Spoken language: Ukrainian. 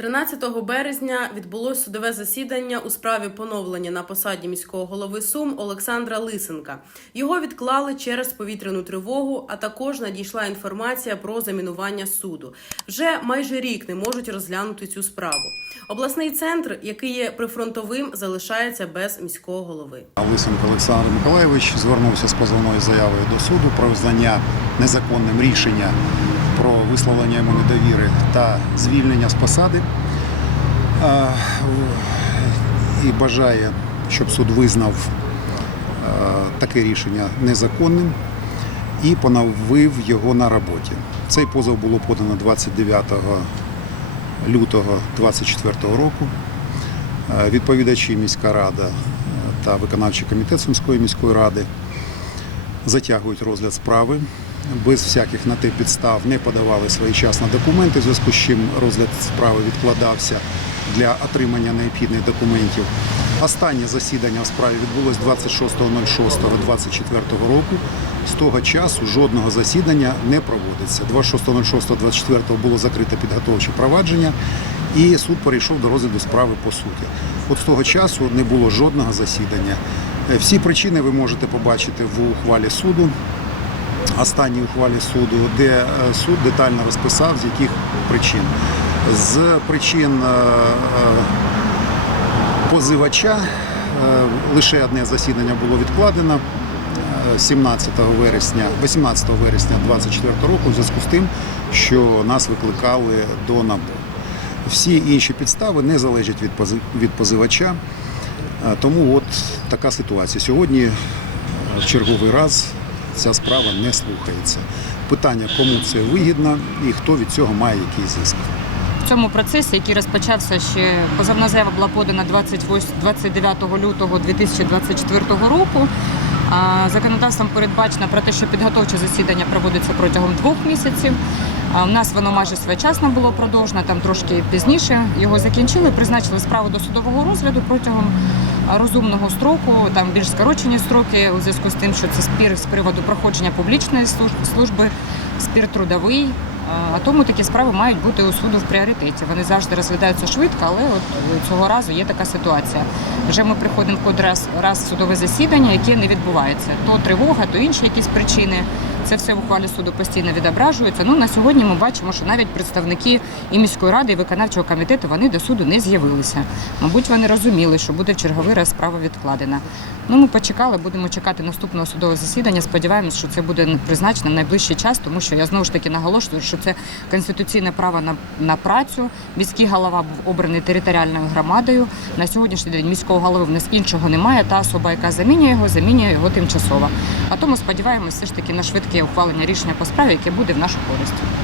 13 березня відбулось судове засідання у справі поновлення на посаді міського голови Сум Олександра Лисенка. Його відклали через повітряну тривогу, а також надійшла інформація про замінування суду. Вже майже рік не можуть розглянути цю справу. Обласний центр, який є прифронтовим, залишається без міського голови. Лисенко Олександр Миколайович звернувся з позовною заявою до суду про визнання незаконним рішення про висловлення йому недовіри та звільнення з посади. І бажає, щоб суд визнав таке рішення незаконним і поновив його на роботі. Цей позов було подано 29 лютого 2024 року. Відповідачі міська рада та виконавчий комітет Сумської міської ради затягують розгляд справи. Без всяких на те підстав не подавали своєчасно документи, в зв'язку з чим розгляд справи відкладався для отримання необхідних документів. Останнє засідання в справі відбулось 26.06.24 року. З того часу жодного засідання не проводиться. 26.06.24 було закрите підготовче провадження, і суд перейшов до розгляду справи по суті. От з того часу не було жодного засідання. Е, Всі причини ви можете побачити в ухвалі суду, останній ухвалі суду, де е, суд детально розписав, з яких причин. З причин е, е, позивача лише одне засідання було відкладено е, 17 вересня, 18 вересня 2024 року в зв'язку з тим, що нас викликали до НАБУ. Всі інші підстави не залежать від позивача. Тому от така ситуація. Сьогодні в черговий раз ця справа не слухається. Питання, кому це вигідно і хто від цього має якийсь зиск. В цьому процесі, який розпочався ще позовна заява була подана 28 29 лютого 2024 року. Законодавством передбачено про те, що підготовче засідання проводиться протягом двох місяців. У нас воно майже своєчасно було продовжено, там трошки пізніше його закінчили, призначили справу до судового розгляду протягом розумного строку, там більш скорочені строки у зв'язку з тим, що це спір з приводу проходження публічної служ- служби, спір трудовий. А тому такі справи мають бути у суду в пріоритеті. Вони завжди розглядаються швидко, але от цього разу є така ситуація. Вже ми приходимо код раз, раз в судове засідання, яке не відбувається. То тривога, то інші якісь причини. Це все в ухвалі суду постійно відображується. Ну на сьогодні ми бачимо, що навіть представники і міської ради, і виконавчого комітету вони до суду не з'явилися. Мабуть, вони розуміли, що буде в черговий раз справа відкладена. Ну ми почекали, будемо чекати наступного судового засідання. Сподіваємось, що це буде призначено в найближчий час, тому що я знову ж таки наголошую, що це конституційне право на, на працю. Міський голова був обраний територіальною громадою. На сьогоднішній день міського голови в нас іншого немає. Та особа, яка замінює його, замінює його тимчасово. А тому сподіваємося все ж таки на швидке ухвалення рішення по справі, яке буде в нашу користь.